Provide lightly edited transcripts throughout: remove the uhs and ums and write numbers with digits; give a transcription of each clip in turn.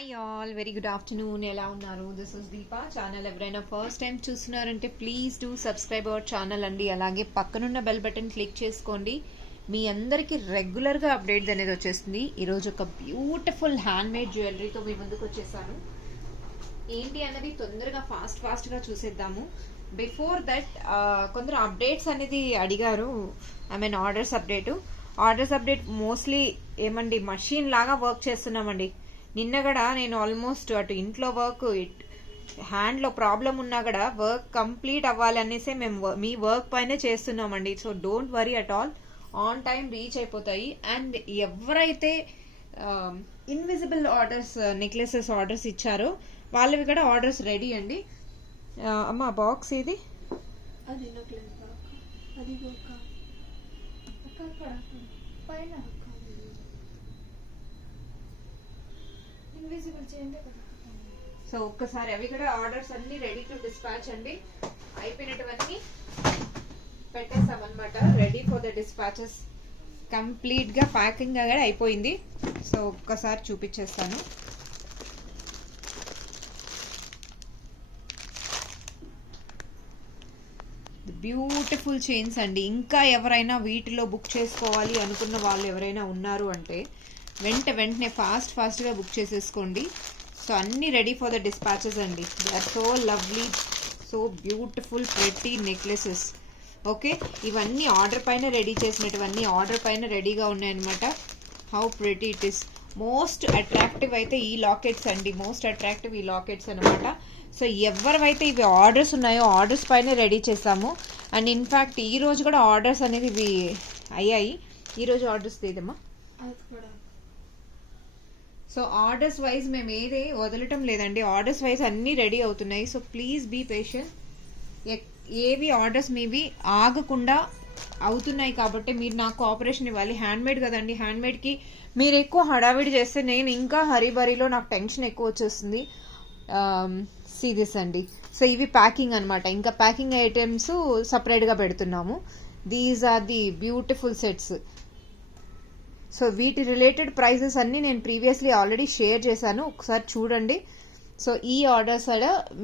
Hi all, very good afternoon. ఎలా ఉన్నారు? This is Deepa. Channel ఎవరైనా ఫస్ట్ టైం చూస్తున్నారంటే please do subscribe our channel అండి. అలాగే పక్కనున్న బెల్ బటన్ క్లిక్ చేసుకోండి. మీ అందరికీ రెగ్యులర్గా అప్డేట్స్ అనేది వచ్చేస్తుంది. ఈరోజు ఒక బ్యూటిఫుల్ హ్యాండ్ మేడ్ జ్యువెలరీతో మీ ముందుకు వచ్చేసాను. ఏంటి అన్నది తొందరగా ఫాస్ట్గా చూసేద్దాము. బిఫోర్ దట్ కొందరు అప్డేట్స్ అనేది అడిగారు. ఆర్డర్స్ అప్డేట్ మోస్ట్లీ ఏమండి మషిన్ లాగా వర్క్ చేస్తున్నామండి. నిన్న కూడా నేను ఆల్మోస్ట్ అటు ఇంట్లో వర్క్ హ్యాండ్లో ప్రాబ్లం ఉన్నా కూడా వర్క్ కంప్లీట్ అవ్వాలనేసే మేము మీ వర్క్ పైనే చేస్తున్నామండి. So don't worry at all, on time reach అయిపోతాయి. అండ్ ఎవరైతే ఇన్విజిబుల్ ఆర్డర్స్ నెక్లెసెస్ ఆర్డర్స్ ఇచ్చారో వాళ్ళవి కూడా ఆర్డర్స్ రెడీ అండి. అమ్మ బాక్స్ ఇది సో ఒక్కసారి అవి కూడా ఆర్డర్స్ అన్ని రెడీ టు డిస్పాచ్ అండి. అయిపోయినటువన్నీ పెట్టేస్తాం అనమాట, ready for the dispatches. Complete గా ప్యాకింగ్ కూడా అయిపోయింది. సో ఒక్కసారి చూపించేస్తాను. బ్యూటిఫుల్ చైన్స్ అండి. ఇంకా ఎవరైనా వీటిలో బుక్ చేసుకోవాలి అనుకున్న వాళ్ళు ఎవరైనా ఉన్నారు అంటే వెంటనే ఫాస్ట్గా బుక్ చేసేసుకోండి. సో అన్ని రెడీ ఫర్ ద డిస్పాచెస్ అండి. They are so lovely, so beautiful pretty necklaces. Okay, ఇవన్నీ ఆర్డర్ పైన రెడీ చేసినటువన్నీ ఆర్డర్ పైన రెడీగా ఉన్నాయన్నమాట. How pretty it is. Most attractive అయితే ఈ లాకెట్స్ అండి, మోస్ట్ అట్రాక్టివ్ ఈ లాకెట్స్ అనమాట. సో ఎవరివైతే ఇవి ఆర్డర్స్ ఉన్నాయో ఆర్డర్స్ పైన రెడీ చేసాము. అండ్ ఇన్ఫ్యాక్ట్ ఈ రోజు కూడా ఆర్డర్స్ అనేది ఇవి అయ్యాయి. ఈరోజు ఆర్డర్స్ తీదమ్మా. సో ఆర్డర్స్ వైజ్ మేము ఏది వదలటం లేదండి, ఆర్డర్స్ వైజ్ అన్నీ రెడీ అవుతున్నాయి. So please be patient. ఏవి ఆర్డర్స్ మీవి ఆగకుండా అవుతున్నాయి కాబట్టి మీరు నాకు కోఆపరేషన్ ఇవ్వాలి. హ్యాండ్మేడ్ కదండి, హ్యాండ్మేడ్కి మీరు ఎక్కువ హడావిడి చేస్తే నేను ఇంకా హరీబరీలో నాకు టెన్షన్ ఎక్కువ వచ్చేస్తుంది. సీరియస్ అండి. సో ఇవి ప్యాకింగ్ అనమాట. ఇంకా ప్యాకింగ్ ఐటమ్స్ సపరేట్గా పెడుతున్నాము. These are the beautiful sets. So వీటి రిలేటెడ్ ప్రైజెస్ అన్నీ నేను ప్రీవియస్లీ ఆల్రెడీ షేర్ చేశాను, ఒకసారి చూడండి. సో ఈ ఆర్డర్స్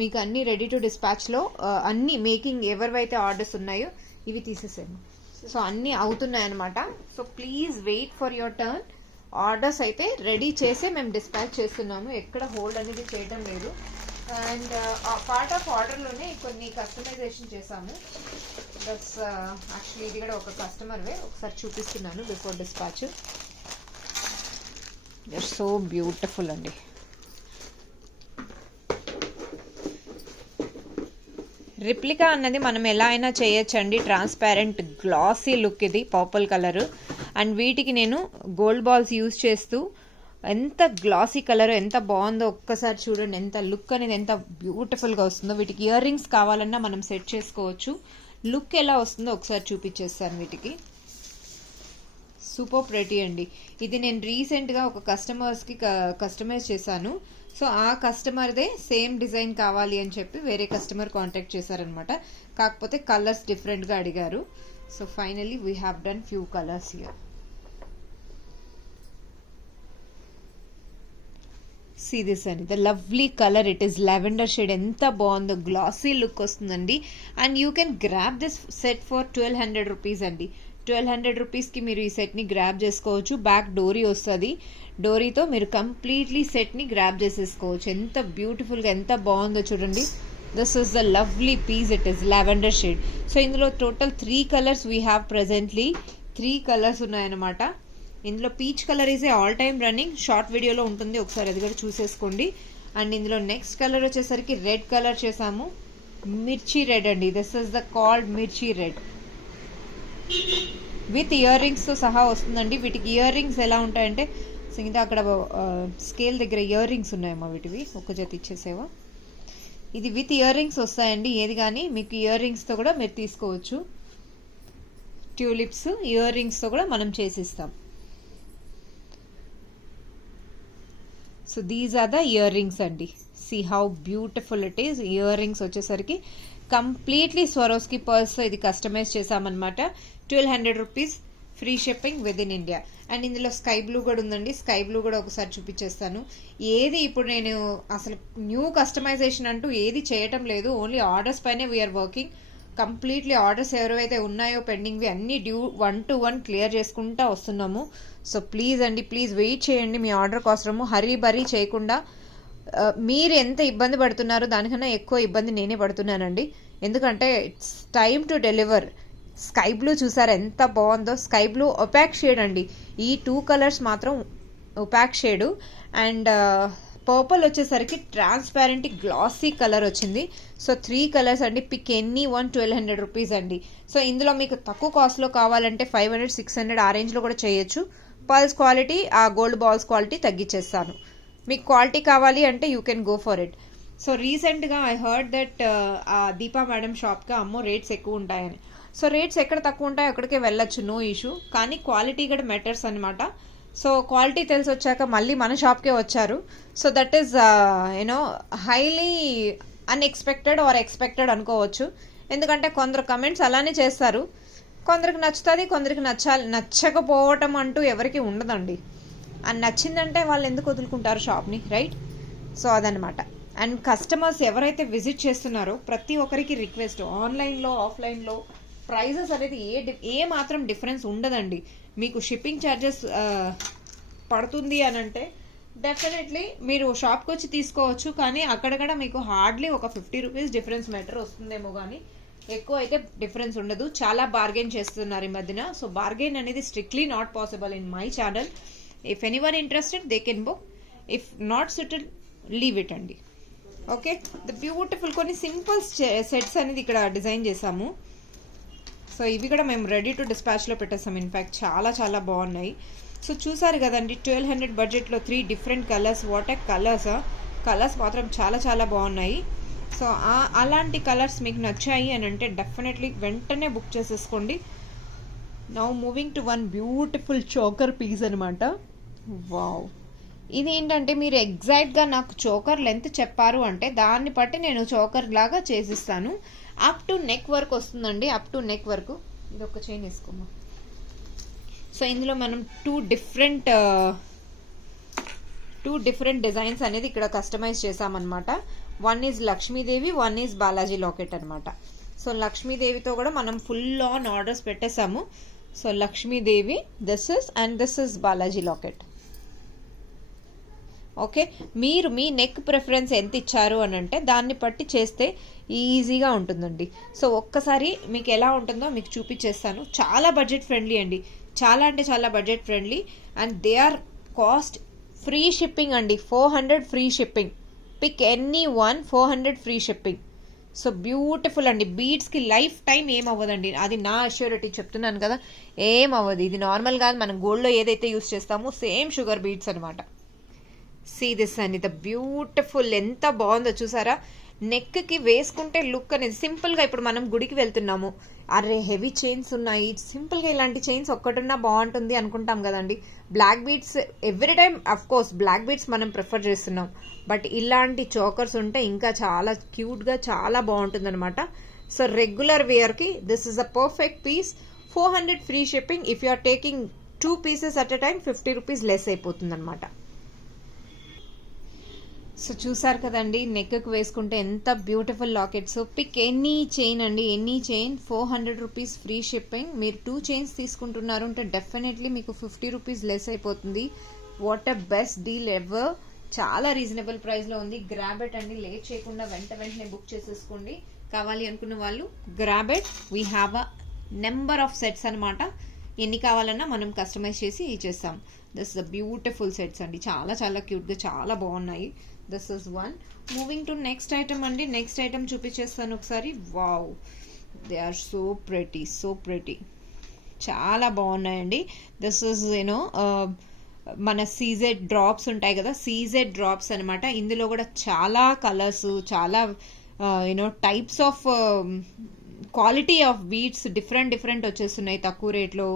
మీకు అన్ని రెడీ టు డిస్పాచ్లో అన్ని మేకింగ్ ఎవరివైతే ఆర్డర్స్ ఉన్నాయో ఇవి తీసేసాను. సో అన్నీ అవుతున్నాయి అనమాట. So please wait for your turn. Orders అయితే రెడీ చేసే మేము డిస్పాచ్ చేస్తున్నాము, ఎక్కడ హోల్డ్ అనేది చేయడం లేదు. అండ్ పార్ట్ ఆఫ్ ఆర్డర్లోనే కొన్ని కస్టమైజేషన్ చేసాము. ప్లస్ యాక్చువల్లీ ఇది కూడా ఒక కస్టమర్వే, ఒకసారి చూపిస్తున్నాను before dispatch. You're so beautiful అండి. రిప్లికా అన్నది మనం ఎలా అయినా చేయొచ్చండి. ట్రాన్స్పారెంట్ గ్లాసీ లుక్ ఇది, పర్పుల్ కలర్. అండ్ వీటికి నేను గోల్డ్ బాల్స్ యూజ్ చేస్తూ ఎంత గ్లాసీ కలర్ ఎంత బాగుందో ఒక్కసారి చూడండి. ఎంత లుక్ అనేది ఎంత బ్యూటిఫుల్గా వస్తుందో. వీటికి ఇయర్ రింగ్స్ కావాలన్నా మనం సెట్ చేసుకోవచ్చు. లుక్ ఎలా వస్తుందో ఒకసారి చూపించేస్తాను. వీటికి సూపర్ ప్రెటీ అండి. ఇది నేను రీసెంట్గా ఒక కస్టమర్స్కి కస్టమైజ్ చేశాను. సో ఆ కస్టమర్దే సేమ్ డిజైన్ కావాలి అని చెప్పి వేరే కస్టమర్ కాంటాక్ట్ చేశారనమాట. కాకపోతే కలర్స్ డిఫరెంట్గా అడిగారు. So finally we have done few colours here. See this అండి, the lovely colour. It is lavender shade. ఎంత బాగుందో, గ్లాసీ లుక్ వస్తుందండి. And you can grab this set for 1200 rupees అండి. 1200 రూపీస్కి మీరు ఈ సెట్ని గ్రాబ్ చేసుకోవచ్చు. బ్యాక్ డోరీ వస్తుంది, డోరీతో మీరు కంప్లీట్లీ సెట్ని గ్రాబ్ చేసేసుకోవచ్చు. ఎంత బ్యూటిఫుల్గా ఎంత బాగుందో చూడండి. This is the lovely piece. It is lavender shade. So ఇందులో టోటల్ 3 కలర్స్ వీ హ్యావ్ ప్రెజెంట్లీ. 3 కలర్స్ ఉన్నాయన్నమాట. ఇందులో peach colour is a all time running, short వీడియోలో ఉంటుంది, ఒకసారి అది కూడా చూసేసుకోండి. అండ్ ఇందులో నెక్స్ట్ కలర్ వచ్చేసరికి రెడ్ కలర్ చేసాము, మిర్చి రెడ్ అండి. This is the called mirchi red. With ear రింగ్స్తో సహా వస్తుందండి. వీటికి ఇయర్ రింగ్స్ ఎలా ఉంటాయంటే సంగీత అక్కడ స్కేల్ దగ్గర ఇయర్ రింగ్స్ ఉన్నాయమ్మా, వీటివి ఒక జత ఇచ్చేసేవా. ఇది విత్ ఇయర్ రింగ్స్ వస్తాయండి. ఏది కానీ మీకు ఇయర్ రింగ్స్తో కూడా మీరు తీసుకోవచ్చు. ట్యూలిప్స్ ఇయర్ రింగ్స్తో కూడా మనం చేసిస్తాం. So these are the ear rings అండి. See how beautiful it is. Ear rings వచ్చేసరికి కంప్లీట్లీ స్వరోస్కి పర్స్ ఇది కస్టమైజ్ చేసామన్నమాట. 1200 rupees, free shipping with in India. And ఇందులో స్కై బ్లూ కూడా ఉందండి. స్కై బ్లూ కూడా ఒకసారి చూపించేస్తాను. ఏది ఇప్పుడు నేను అసలు న్యూ కస్టమైజేషన్ అంటూ ఏది చేయటం లేదు, ఓన్లీ ఆర్డర్స్ పైనే వీఆర్ వర్కింగ్. కంప్లీట్లీ ఆర్డర్స్ ఎవరైతే ఉన్నాయో పెండింగ్వి అన్నీ డ్యూ 1 to 1 క్లియర్ చేసుకుంటా వస్తున్నాము. సో ప్లీజ్ అండి, ప్లీజ్ వెయిట్ చేయండి మీ ఆర్డర్ కోసము. హరీ బరీ చేయకుండా, మీరు ఎంత ఇబ్బంది పడుతున్నారో దానికన్నా ఎక్కువ ఇబ్బంది నేనే పడుతున్నానండి. ఎందుకంటే it's time to deliver. Sky blue చూసారా ఎంత బాగుందో, స్కై బ్లూ ఒపాక్ షేడ్ అండి. ఈ 2 కలర్స్ మాత్రం ఒపాక్ షేడు. అండ్ పర్పుల్ వచ్చేసరికి ట్రాన్స్పారెంట్ గ్లాసీ కలర్ వచ్చింది. సో 3 కలర్స్ అండి. పిక్ ఎనీ 1200 రూపీస్ అండి. సో ఇందులో మీకు తక్కువ కాస్ట్లో కావాలంటే 500, 600 ఆ రేంజ్లో కూడా చేయొచ్చు. పల్స్ క్వాలిటీ, ఆ గోల్డ్ బాల్స్ క్వాలిటీ తగ్గించేస్తాను. మీకు క్వాలిటీ కావాలి అంటే you can go for it. So రీసెంట్గా I heard that Deepa madam షాప్కి అమ్మో రేట్స్ ఎక్కువ ఉంటాయని. సో రేట్స్ ఎక్కడ తక్కువ ఉంటాయో అక్కడికే వెళ్ళొచ్చు, నో ఇష్యూ. కానీ క్వాలిటీ కూడా మెటర్స్ అనమాట. సో క్వాలిటీ తెలిసి వచ్చాక మళ్ళీ మన షాప్కే వచ్చారు. So that is you know highly unexpected or expected అనుకోవచ్చు. ఎందుకంటే కొందరు కమెంట్స్ అలానే చేస్తారు, కొందరికి నచ్చుతుంది, కొందరికి నచ్చకపోవటం అంటూ ఎవరికి ఉండదండి. అని నచ్చిందంటే వాళ్ళు ఎందుకు వదులుకుంటారు షాప్ని, రైట్? సో అదనమాట. అండ్ కస్టమర్స్ ఎవరైతే విజిట్ చేస్తున్నారో ప్రతి ఒక్కరికి రిక్వెస్ట్, ఆన్లైన్లో ఆఫ్లైన్లో ప్రైజెస్ అనేది ఏ మాత్రం డిఫరెన్స్ ఉండదండి. మీకు షిప్పింగ్ ఛార్జెస్ పడుతుంది అని అంటే డెఫినెట్లీ మీరు షాప్కి వచ్చి తీసుకోవచ్చు. కానీ అక్కడక్కడ మీకు హార్డ్లీ ఒక 50 రూపీస్ డిఫరెన్స్ మెటర్ వస్తుందేమో, కానీ ఎక్కువ అయితే డిఫరెన్స్ ఉండదు. చాలా బార్గెన్ చేస్తున్నారు ఈ మధ్యన. సో బార్గెన్ అనేది strictly not possible in my channel. If anyone interested they can book, if not suited leave it అండి. ఓకే, ద బ్యూటిఫుల్ కొన్ని సింపుల్ సెట్స్ అనేది ఇక్కడ డిజైన్ చేసాము. సో ఇవి కూడా మేము రెడీ టు డిస్పాచ్లో పెట్టేస్తాం. ఇన్ఫ్యాక్ట్ చాలా చాలా బాగున్నాయి. సో చూసారు కదండి, 1200 బడ్జెట్లో 3 different colours. What a colours మాత్రం చాలా చాలా బాగున్నాయి. సో అలాంటి కలర్స్ మీకు నచ్చాయి అని అంటే డెఫినెట్లీ వెంటనే బుక్ చేసేసుకోండి. Now moving to one beautiful choker piece అనమాట. వావ్, ఇది ఏంటంటే మీరు ఎగ్జాక్ట్గా నాకు చోకర్ లెంత్ చెప్పారు అంటే దాన్ని బట్టి నేను చోకర్ లాగా చేసిస్తాను. అప్ టు నెక్ వర్క్ వస్తుందండి, అప్ టు నెక్ వరకు. ఇది ఒక చైన్ వేసుకోమా. సో ఇందులో మనం టూ డిఫరెంట్ డిజైన్స్ అనేది ఇక్కడ కస్టమైజ్ చేసామన్నమాట. One is Lakshmidevi, one is Balaji locket అనమాట. సో లక్ష్మీదేవితో కూడా మనం ఫుల్ ఆన్ ఆర్డర్స్ పెట్టేసాము. So Lakshmidevi this is Balaji locket. Okay, మీరు మీ నెక్ ప్రిఫరెన్స్ ఎంత ఇచ్చారు అని అంటే దాన్ని బట్టి చేస్తే ఈజీగా ఉంటుందండి. సో ఒక్కసారి మీకు ఎలా ఉంటుందో మీకు చూపించేస్తాను. చాలా బడ్జెట్ ఫ్రెండ్లీ అండి, చాలా అంటే చాలా budget friendly. And they are cost free shipping అండి. 400 free shipping. Pick any one, 400 free shipping. So beautiful అండి. బీడ్స్కి లైఫ్ టైం ఏం అవ్వదండి, అది నా అష్యూరిటీ చెప్తున్నాను కదా, ఏం అవ్వదు. ఇది నార్మల్గా మనం గోల్డ్లో ఏదైతే యూస్ చేస్తామో సేమ్ షుగర్ బీడ్స్ అనమాట. సీ దిస్ అండి, ద బ్యూటిఫుల్. ఎంత బాగుందో చూసారా. నెక్కి వేసుకుంటే లుక్ అనేది సింపుల్గా, ఇప్పుడు మనం గుడికి వెళ్తున్నాము, అరే హెవీ చైన్స్ ఉన్నాయి, సింపుల్గా ఇలాంటి చైన్స్ ఒక్కటున్నా బాగుంటుంది అనుకుంటాం కదండి. Black beads every time of course black beads మనం ప్రిఫర్ చేస్తున్నాం, బట్ ఇలాంటి చోకర్స్ ఉంటే ఇంకా చాలా క్యూట్గా చాలా బాగుంటుంది అనమాట. సో రెగ్యులర్ వేర్కి this is a perfect piece. 400 free shipping. If you are taking 2 pieces at a time 50 rupees less అయిపోతుంది అనమాట. సో చూసారు కదండి, నెక్కి వేసుకుంటే ఎంత బ్యూటిఫుల్ లాకెట్స్. పిక్ ఎనీ చైన్ అండి, any chain. 400 rupees free shipping. మీరు 2 చైన్స్ తీసుకుంటున్నారు అంటే డెఫినెట్లీ మీకు 50 రూపీస్ లెస్ అయిపోతుంది. What a best deal ever. చాలా రీజనబుల్ ప్రైస్లో ఉంది. గ్రాబ్ ఇట్ అండి, లేట్ చేయకుండా వెంటనే బుక్ చేసేసుకోండి. కావాలి అనుకున్న వాళ్ళు grab it. We have a number of sets అనమాట. ఎన్ని కావాలన్నా మనం కస్టమైజ్ చేసి ఇచ్చేస్తాం. దిస్ ద బ్యూటిఫుల్ సెట్స్ అండి, చాలా చాలా క్యూట్గా చాలా బాగున్నాయి. This is one. Moving to next item అండి. నెక్స్ట్ ఐటమ్ చూపించేస్తాను ఒకసారి. Wow, they are so pretty. చాలా బాగున్నాయండి. దిస్ ఇస్ యూనో మన సీజెడ్ డ్రాప్స్ ఉంటాయి కదా, సీజెడ్ డ్రాప్స్ అనమాట. ఇందులో కూడా చాలా కలర్స్, చాలా you know types of quality of beads different వచ్చేస్తున్నాయి తక్కువ రేట్లో.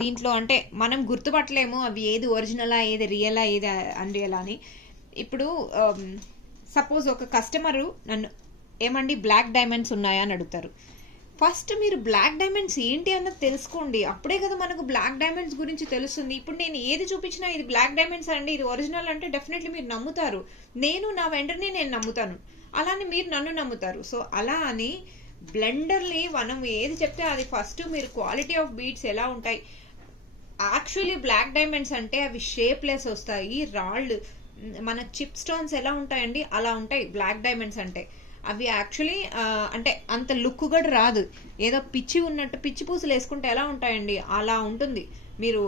దీంట్లో అంటే మనం గుర్తుపట్టలేము అవి ఏది ఒరిజినలా, ఏది రియలా, ఏది అన్రియలా అని. ఇప్పుడు సపోజ్ ఒక కస్టమరు నన్ను ఏమండి బ్లాక్ డైమండ్స్ ఉన్నాయా అని అడుగుతారు. ఫస్ట్ మీరు బ్లాక్ డైమండ్స్ ఏంటి అన్నది తెలుసుకోండి, అప్పుడే కదా మనకు బ్లాక్ డైమండ్స్ గురించి తెలుస్తుంది. ఇప్పుడు నేను ఏది చూపించినా ఇది బ్లాక్ డైమండ్స్ అండి, ఇది ఒరిజినల్ అంటే డెఫినెట్లీ మీరు నమ్ముతారు, నేను నా వెంటనే నేను నమ్ముతాను, అలానే మీరు నన్ను నమ్ముతారు. సో అలా అని బ్లెండర్లీ మనం ఏది చెప్తే అది ఫస్ట్ మీరు క్వాలిటీ ఆఫ్ బీడ్స్ ఎలా ఉంటాయి. యాక్చువల్లీ బ్లాక్ డైమండ్స్ అంటే అవి షేప్లెస్ వస్తాయి, రాళ్ళు మన చిప్ స్టోన్స్ ఎలా ఉంటాయండి అలా ఉంటాయి బ్లాక్ డైమండ్స్ అంటే. అవి యాక్చువల్లీ అంటే అంత లుక్ కూడా రాదు, ఏదో పిచ్చి ఉన్నట్టు పిచ్చి పూసలు వేసుకుంటే ఎలా ఉంటాయండి అలా ఉంటుంది మీరు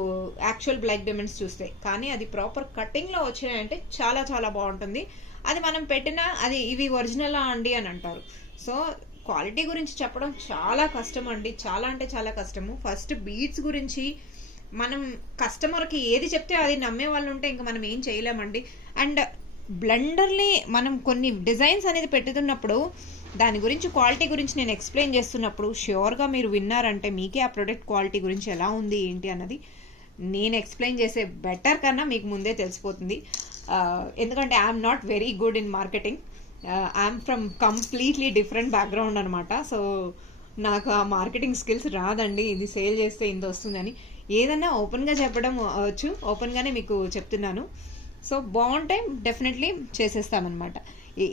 యాక్చువల్ బ్లాక్ డైమండ్స్ చూస్తే. కానీ అది ప్రాపర్ కటింగ్లో వచ్చినాయంటే చాలా చాలా బాగుంటుంది. అది మనం పెట్టినా అది ఇవి ఒరిజినలా అండి అని అంటారు. సో క్వాలిటీ గురించి చెప్పడం చాలా కష్టం అండి, చాలా అంటే చాలా కష్టము. ఫస్ట్ బీడ్స్ గురించి మనం కస్టమర్కి ఏది చెప్తే అది నమ్మే వాళ్ళు ఉంటే ఇంకా మనం ఏం చేయలేమండి. అండ్ బ్లెండర్లీ మనం కొన్ని డిజైన్స్ అనేది పెట్టుతున్నప్పుడు దాని గురించి క్వాలిటీ గురించి నేను ఎక్స్ప్లెయిన్ చేస్తున్నప్పుడు ష్యూర్గా మీరు విన్నారంటే మీకే ఆ ప్రొడక్ట్ క్వాలిటీ గురించి ఎలా ఉంది ఏంటి అన్నది నేను ఎక్స్ప్లెయిన్ చేసే బెటర్ కన్నా మీకు ముందే తెలిసిపోతుంది. ఎందుకంటే I'm not very good in marketing, I'm from completely different background అనమాట. సో నాకు ఆ మార్కెటింగ్ స్కిల్స్ రాదండి, ఇది సేల్ చేస్తే ఇంత వస్తుందని. ఏదన్నా ఓపెన్గా చెప్పడం వచ్చు, ఓపెన్గానే మీకు చెప్తున్నాను. సో బాగుంటాయి, డెఫినెట్లీ చేసేస్తామన్నమాట.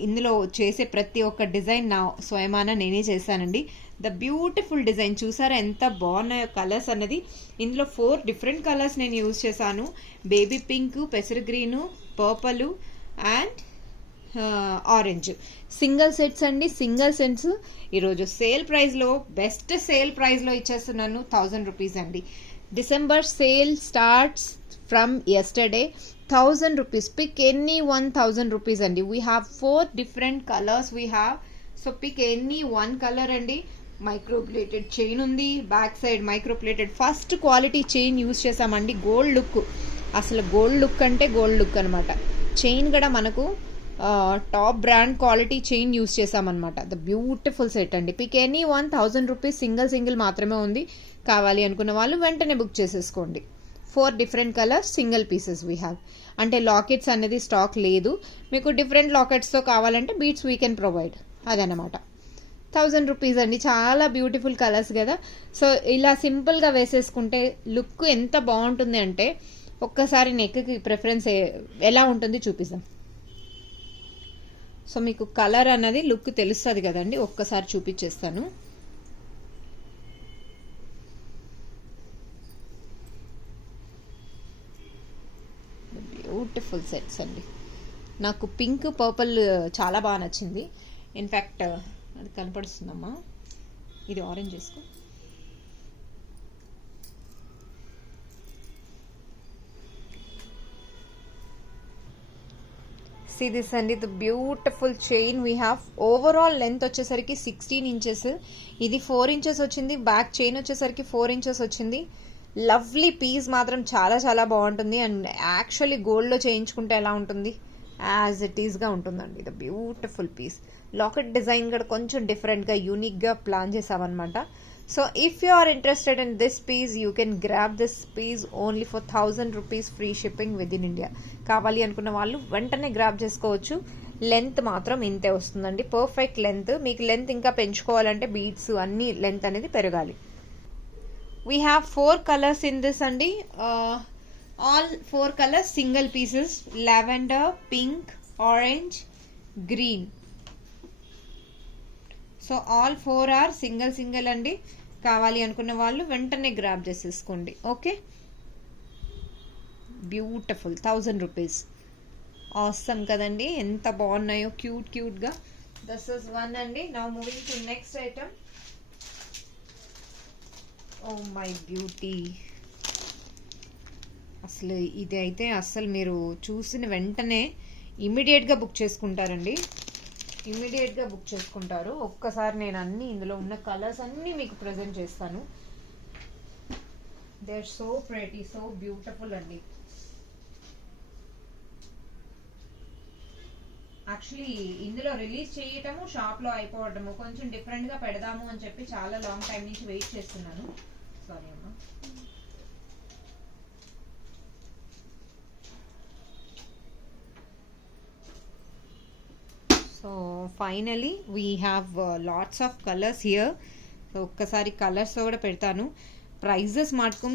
ఇందులో చేసే ప్రతి ఒక్క డిజైన్ నా స్వయమాన నేనే చేశానండి. ద బ్యూటిఫుల్ డిజైన్ చూసారా ఎంత బాగున్నాయో కలర్స్ అన్నది. ఇందులో 4 డిఫరెంట్ కలర్స్ నేను యూజ్ చేశాను, బేబీ పింక్, పెసరు green, purple and orange. Single sets అండి, సింగిల్ సెట్స్. ఈరోజు సేల్ ప్రైస్లో బెస్ట్ సేల్ ప్రైస్లో ఇచ్చేస్తున్నాను 1000 రూపీస్ అండి. December sale starts from yesterday. 1000 rupees. Pick any 1000 rupees అండి. We have 4 different colours we have. So pick any 1 colour అండి. Microplated chain ఉంది, back side microplated first quality chain use చేసామండి. Gold look, అసలు gold look అంటే gold look అనమాట. Chain కూడా మనకు top brand quality chain use చేసామన్నమాట. The beautiful set అండి. Pick any 1000 rupees. సింగిల్ మాత్రమే ఉంది, కావాలి అనుకున్న వాళ్ళు వెంటనే బుక్ చేసేసుకోండి. 4 different colours, single pieces we have. అంటే లాకెట్స్ అనేది స్టాక్ లేదు, మీకు డిఫరెంట్ లాకెట్స్తో కావాలంటే బీట్స్ వీ కెన్ ప్రొవైడ్, అదనమాట. 1000 రూపీస్ అండి. చాలా బ్యూటిఫుల్ కలర్స్ కదా. సో ఇలా సింపుల్గా వేసేసుకుంటే లుక్ ఎంత బాగుంటుంది అంటే ఒక్కసారి నెక్కి ప్రిఫరెన్స్ ఎలా ఉంటుంది చూపిస్తాం. సో మీకు కలర్ అన్నది లుక్ తెలుస్తుంది కదండి, ఒక్కసారి చూపించేస్తాను. బ్యూటిఫుల్ సెట్స్ అండి. నాకు పింక్ పర్పుల్ చాలా బాగా నచ్చింది. ఇన్ఫ్యాక్ట్ అది కనపడుతుందమ్మా, ఇది ఆరెంజ్ వేసుకో. See this అండి, the beautiful chain we have. Overall length వచ్చేసరికి 16 ఇంచెస్, ఇది 4 ఇంచెస్ వచ్చింది. బ్యాక్ చైన్ వచ్చేసరికి 4 ఇంచెస్ వచ్చింది. లవ్లీ పీస్ మాత్రం చాలా చాలా బాగుంటుంది. అండ్ యాక్చువల్లీ గోల్డ్లో చేయించుకుంటే ఎలా ఉంటుంది, యాజ్ ఇట్ ఈస్గా ఉంటుందండి. The beautiful piece. Locket design కూడా కొంచెం డిఫరెంట్గా యూనిక్గా ప్లాన్ చేసామన్నమాట. So if you are interested in this piece you can grab this piece only for 1000 rupees, free shipping with in India. కావాలి అనుకున్న వాళ్ళు వెంటనే గ్రాబ్ చేసుకోవచ్చు. లెంత్ మాత్రం ఇంతే వస్తుందండి, పర్ఫెక్ట్ లెంత్. మీకు లెంత్ ఇంకా పెంచుకోవాలంటే బీడ్స్ అన్ని లెంత్ అనేది పెరగాలి. We have 4 colors in this andi. All 4 colors single pieces: lavender, pink, orange, green. So all 4 are single andi. కావాలి అనుకున్న వాళ్ళు వెంటనే గ్రాబ్ చేసేసుకోండి. Okay, beautiful 1000 rupees. ఆసమ్ కదండి, ఎంత బాగున్నాయో క్యూట్గా. దిస్ ఇస్ వన్ అండి. Now moving to next item. Oh my beauty, అసలు ఇది అయితే అస్సలు మీరు చూసిన వెంటనే ఇమ్మీడియట్గా బుక్ చేసుకుంటారండి, ఇమ్మీడియట్గా బుక్ చేసుకుంటారు. ఒక్కసారి నేను అన్ని ఇందులో ఉన్న కలర్స్ అన్నీ మీకు ప్రజెంట్ చేస్తాను. They are so pretty, so beautiful అండి. యాక్చువల్లీ ఇందులో రిలీజ్ చేయటము, షాప్లో అయిపోవటము, కొంచెం డిఫరెంట్గా పెడదాము అని చెప్పి చాలా లాంగ్ టైం నుంచి వెయిట్ చేస్తున్నాను. సారీ అమ్మా. So finally we have lots of colours here. So ఒక్కసారి కలర్స్తో కూడా పెడతాను. ప్రైజెస్ మాత్రం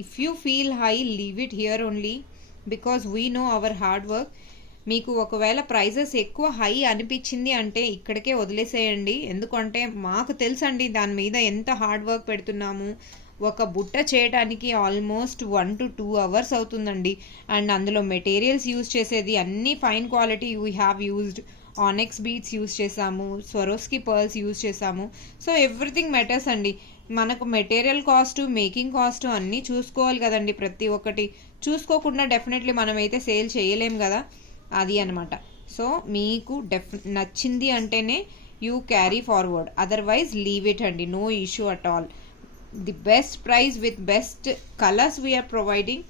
if you feel high leave it here only because we know our hard work. మీకు ఒకవేళ ప్రైజెస్ ఎక్కువ హై అనిపించింది అంటే ఇక్కడికే వదిలేసేయండి. ఎందుకంటే మాకు తెలుసండి దాని మీద ఎంత హార్డ్ వర్క్ పెడుతున్నాము. ఒక బుట్ట చేయడానికి ఆల్మోస్ట్ 1 to 2 hours అవుతుందండి. అండ్ అందులో మెటీరియల్స్ యూజ్ చేసేది అన్ని fine quality we have used. ఆనెక్స్ beads use చేసాము, స్వరోస్కి పర్ల్స్ యూజ్ చేసాము. సో ఎవ్రీథింగ్ మెటర్స్ అండి. మనకు మెటీరియల్ కాస్ట్, మేకింగ్ కాస్ట్ అన్నీ చూసుకోవాలి కదండి. ప్రతి ఒక్కటి చూసుకోకుండా డెఫినెట్లీ మనమైతే సేల్ చేయలేం కదా, అది అనమాట. సో మీకు నచ్చింది అంటేనే you carry forward, otherwise leave it అండి, no issue at all. The best price with best colours we are providing.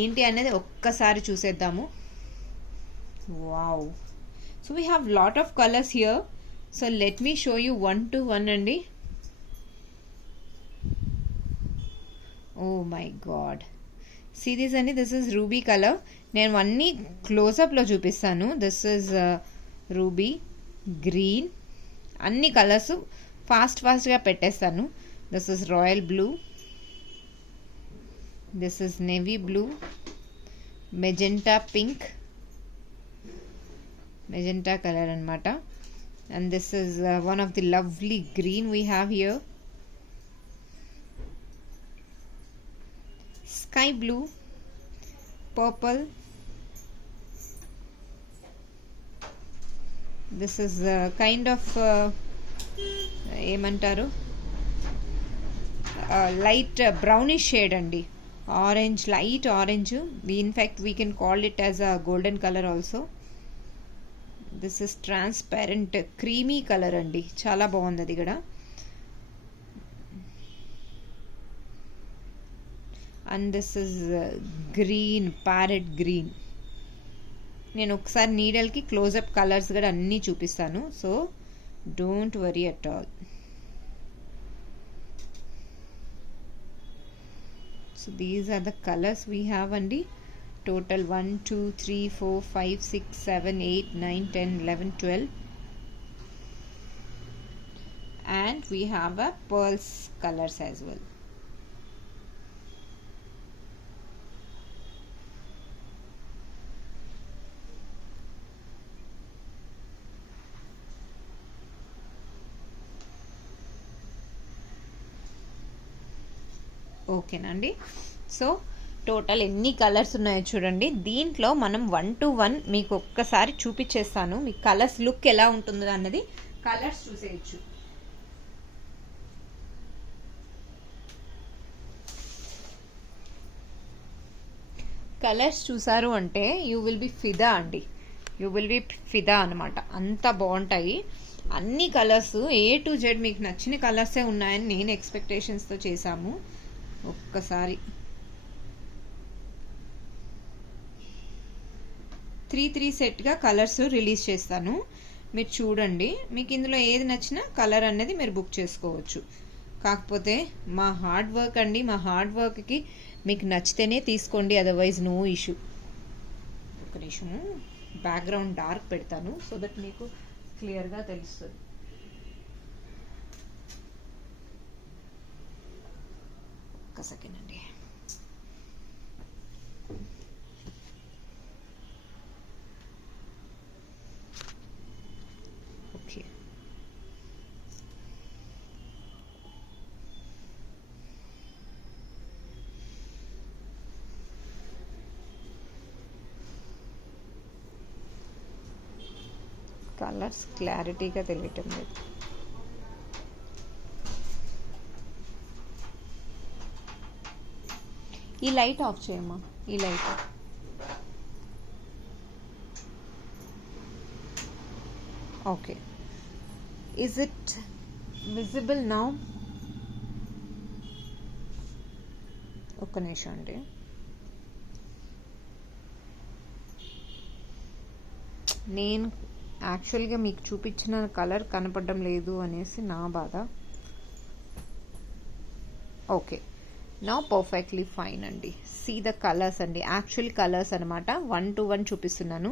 ఏంటి అనేది ఒక్కసారి చూసేద్దాము. Wow, so we have lot of colours here. So let me show you 1 to 1 అండి. Oh my God, see this అండి, this is ruby colour. నేను అన్నీ క్లోజప్లో చూపిస్తాను. దిస్ ఇస్ రూబీ గ్రీన్, అన్ని కలర్స్ ఫాస్ట్గా పెట్టేస్తాను. This is royal blue, this is navy blue, magenta pink, magenta colour అనమాట. And this is one of the lovely green we have here, sky blue, purple, this is kind of ఏమంటారు light brownish shade అండి, orange, light orange. In fact we can call it as a golden colour also. This is transparent creamy colour అండి, చాలా బాగుంది అది కూడా. And this is green, parrot green. నేను ఒకసారి నీడల్కి క్లోజప్ కలర్స్ కూడా అన్నీ చూపిస్తాను, so don't worry at all. So these are the colours we have అండి. Total 1 2 3 4 5 6 7 8 9 10 11 12 and we have a pearls colors as well. ఓకేనండి. సో టోటల్ ఎన్ని colours ఉన్నాయో చూడండి. దీంట్లో మనం 1 to 1 మీకు ఒక్కసారి చూపించేస్తాను. మీకు కలర్స్ లుక్ ఎలా ఉంటుందో అన్నది కలర్స్ చూసేయచ్చు. కలర్స్ చూసారు అంటే యూ విల్ బి ఫిదా అండి, యూ విల్ బి ఫిదా అనమాట. అంత బాగుంటాయి అన్ని కలర్స్. A to Z మీకు నచ్చిన కలర్సే ఉన్నాయని నేను ఎక్స్పెక్టేషన్స్తో చేశాము. ఒక్కసారి 3 సెట్గా కలర్స్ రిలీజ్ చేస్తాను, మీరు చూడండి. మీకు ఇందులో ఏది నచ్చినా కలర్ అనేది మీరు బుక్ చేసుకోవచ్చు. కాకపోతే మా హార్డ్ వర్క్ అండి, మా హార్డ్ వర్క్కి మీకు నచ్చితేనే తీసుకోండి, అదర్వైజ్ నో ఇష్యూ. ఒక నిమిషము బ్యాక్గ్రౌండ్ డార్క్ పెడతాను సో దట్ మీకు క్లియర్గా తెలుస్తుంది. ఒక్క సెకండ్ అండి. ఓకే, కలర్స్ క్లారిటీగా తెలియటం లేదు. ఈ లైట్ ఆఫ్ చేయమ్మా, ఈ light. Okay, is it visible now? ఒక్క నిమిషం అండి. నేను యాక్చువల్గా మీకు చూపించిన కలర్ కనపడడం లేదు అనేసి నా బాధ. ఓకే, నౌ పర్ఫెక్ట్లీ ఫైన్ అండి. సీ ద కలర్స్ అండి, యాక్చువల్ కలర్స్ అనమాట. 1 to 1 చూపిస్తున్నాను.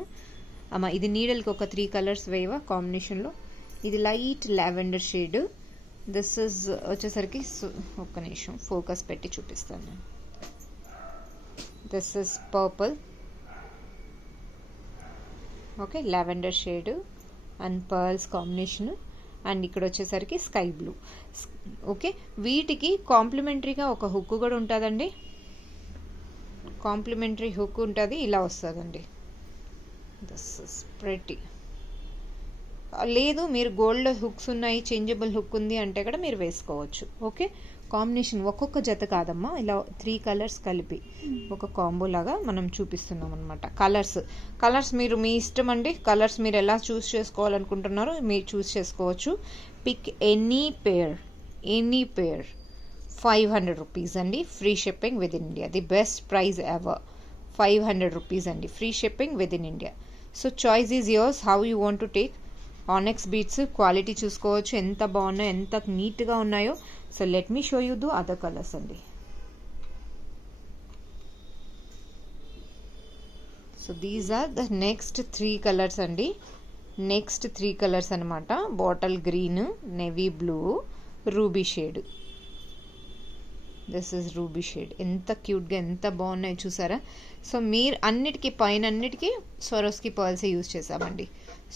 అమ్మ ఇది నీడల్కి ఒక 3 కలర్స్ వేయవా కాంబినేషన్లో. ఇది light lavender shade, this is వచ్చేసరికి ఒక్క నిమిషం ఫోకస్ పెట్టి చూపిస్తాను. This is purple, okay, lavender shade and pearls combination. And ఇక్కడ వచ్చేసరికి స్కై బ్లూ. ఓకే, వీటికి కాంప్లిమెంటరీగా ఒక హుక్ కూడా ఉంటుందండి. కాంప్లిమెంటరీ హుక్ ఉంటుంది, ఇలా వస్తుందండి. This is pretty. లేదు మీరు గోల్డ్ హుక్స్ ఉన్నాయి, చేంజబుల్ హుక్ ఉంది అంటే కూడా మీరు వేసుకోవచ్చు. ఓకే, కాంబినేషన్ ఒక్కొక్క జత కాదమ్మా, ఇలా 3 కలర్స్ కలిపి ఒక కాంబో లాగా మనం చూపిస్తున్నాం అనమాట. కలర్స్ మీరు మీ ఇష్టం అండి. కలర్స్ మీరు ఎలా చూస్ చేసుకోవాలనుకుంటున్నారో మీరు చూస్ చేసుకోవచ్చు. పిక్ ఎనీ పేర్ 500 రూపీస్ అండి. Free shipping with in India. The best price ever. 500 rupees అండి, free shipping with in India. So choice is yours, how you want to take. Onyx beads quality చూసుకోవచ్చు ఎంత బాగున్నాయో, ఎంత నీట్గా ఉన్నాయో. So let me show you the other colours అండి. So these are the next 3 colours అండి. Next 3 colours అనమాట. Bottle green, navy blue, ruby shade. This is ruby shade. ఎంత క్యూట్గా ఎంత బాగున్నాయి చూసారా. సో మీరు అన్నిటికీ స్వరోస్కి పర్ల్స్ యూజ్ చేసామండి.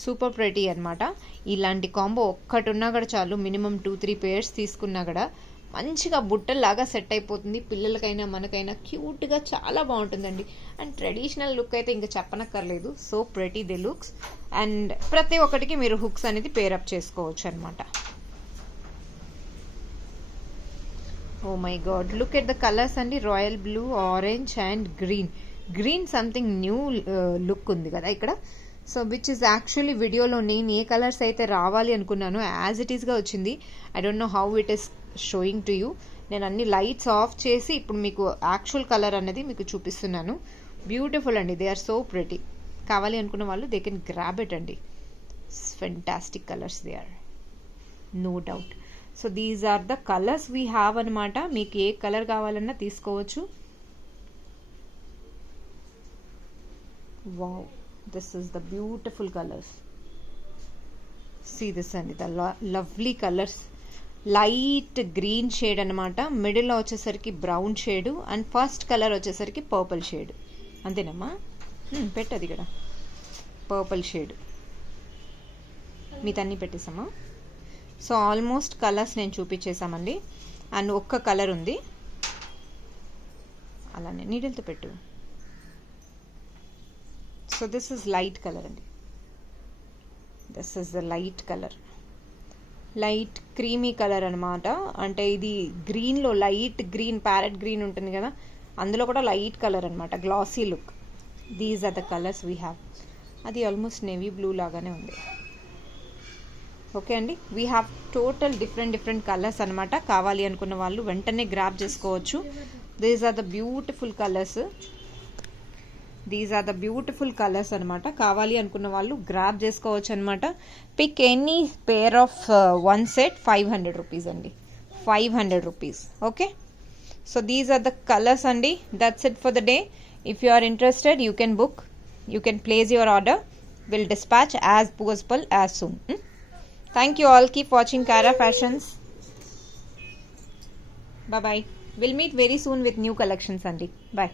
సూపర్ ప్రెటీ అనమాట. ఇలాంటి కాంబో ఒక్కటి ఉన్నా కూడా చాలు, మినిమం 2-3 పేర్స్ తీసుకున్నా కూడా మంచిగా బుట్టల్లాగా సెట్ అయిపోతుంది. పిల్లలకైనా మనకైనా క్యూట్గా చాలా బాగుంటుందండి. అండ్ ట్రెడిషనల్ లుక్ అయితే ఇంకా చెప్పనక్కర్లేదు. So pretty the looks. And ప్రతి ఒక్కటికి మీరు హుక్స్ అనేది పేరప్ చేసుకోవచ్చు అనమాట. Oh my God, look at the colours అండి. Royal blue, orange and green something new look ఉంది కదా ఇక్కడ. సో విచ్ ఇస్ యాక్చువల్లీ వీడియోలో నేను ఏ కలర్స్ అయితే రావాలి అనుకున్నానో యాజ్ ఇట్ ఈస్గా వచ్చింది. I don't know how it is showing to you. నేను అన్ని లైట్స్ ఆఫ్ చేసి ఇప్పుడు మీకు యాక్చువల్ కలర్ అనేది మీకు చూపిస్తున్నాను. బ్యూటిఫుల్ అండి, దే ఆర్ సో ప్రెటీ. కావాలి అనుకున్న వాళ్ళు దే కెన్ గ్రాబ్ ఇట్ అండి. Fantastic colours they are, no doubt. So these are the colours we have అనమాట. మీకు ఏ కలర్ కావాలన్నా తీసుకోవచ్చు. Wow, this is the beautiful colors. See this అండి, the lovely colors. Light green shade అనమాట. మిడిల్లో వచ్చేసరికి brown shade and first colour వచ్చేసరికి పర్పుల్ షేడ్. అంతేనమ్మా, పెట్టది ఇక్కడ పర్పుల్ షేడ్. మీతన్నీ పెట్టేసామా. సో ఆల్మోస్ట్ కలర్స్ నేను చూపించేసామండి. అండ్ ఒక్క కలర్ ఉంది, అలానే నీడిల్తో పెట్టు. So this is light colour అండి. This is the light colour, light creamy colour అనమాట. అంటే ఇది గ్రీన్లో లైట్ గ్రీన్, ప్యారెట్ గ్రీన్ ఉంటుంది కదా, అందులో కూడా లైట్ కలర్ అనమాట, glassy look. These are the colours we have. అది ఆల్మోస్ట్ నేవీ బ్లూ లాగానే ఉంది. ఓకే అండి, we have total different colours అనమాట. కావాలి అనుకున్న వాళ్ళు వెంటనే గ్రాబ్ చేసుకోవచ్చు. These are the beautiful colours. అనమాట. కావాలి అనుకున్న వాళ్ళు గ్రాబ్ చేసుకోవచ్చు అనమాట. Pick any pair of 1 set 500 rupees అండి. 500 rupees. Okay, so these are the colours అండి. That's it for the day. If you are interested you can book, you can place your order. Will dispatch as possible as soon. Thank you all. Keep watching Cara Fashions. Bye bye. We'll meet very soon with new collections, Andy. Bye.